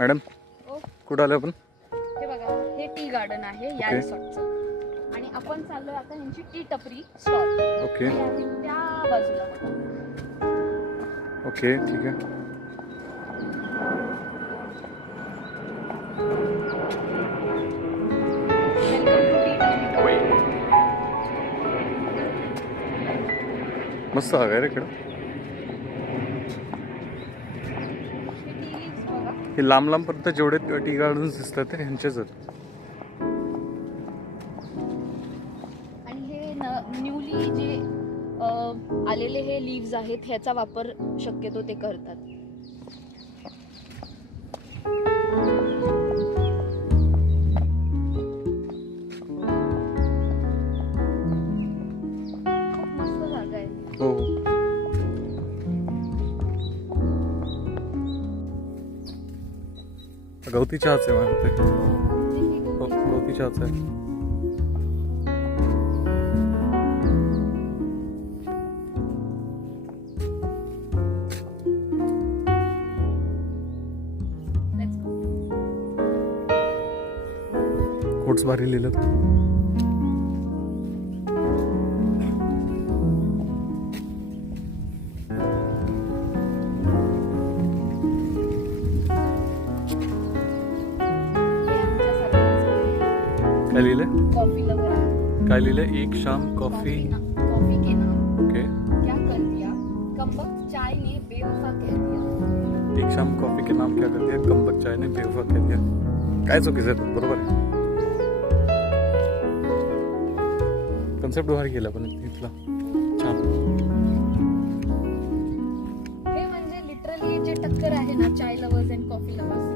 Madam ओ कुठं आलो आपण? हे बघा, हे टी गार्डन आहे या ओके. रिसॉर्टचं. आणि आपण चाललोय आता ह्यांची टी टपरी स्टॉल. ओके ते आहे त्या बाजूला बघा. ओके ठीक आहे. वेलकम टू टी टपरी. मस्त जागा आहे रे इकडं. हे टी लीव्स बघा. हे लांब लांबपर्यंत जेवढे टी गार्डन्स दिसतात ते ह्यांचेच आहेत. आणि हे न्यूली जे आलेले हे लीव्स आहेत ह्याचा वापर शक्यतो ते करतात. खूप मस्त जागा आहे. हो गवती चहाच आहे मॅम ते. हो गवती चहाच आहे. कोट्स भारी लिहिलं. काय लिहिलंय? कॉफी लवर आहे. काय लिहिलंय? एक शाम कॉफी. कॉफी के नाम ओके. क्या कर दिया, कमबक चाय ने बेवफा कह दिया. एक शाम कॉफी के नाम क्या कर दिया, कमबक चाय ने बेवफा कह दिया. काय चुकीचं आहे? बरोबर आहे. कन्सेप्ट भारी केला पण इथला छान. हे म्हणजे लिटरली जे टक्कर आहे ना चाय लवर्स अँड कॉफी लवर्स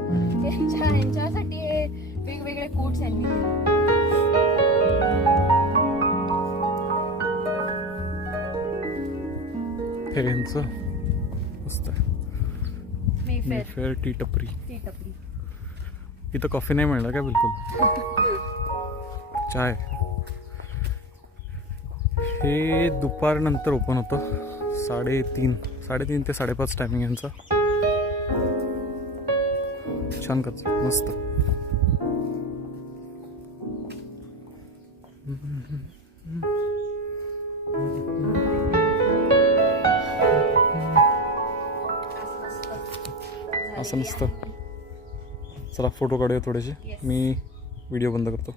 यांच्यासाठी हे वेगवेगळे कोट्स यांनी दिले. हे यांचं मस्त आहे. मेफेअर टी टपरी. टी टपरी. इथं कॉफी नाही मिळणार का? बिलकुल चाय. हे दुपारनंतर ओपन होतं. 3:30 ते 5:30 टायमिंग यांचा. छान कच मस्त. असं नसतं. चला फोटो काढूया थोडेसे. मी व्हिडिओ बंद करतो.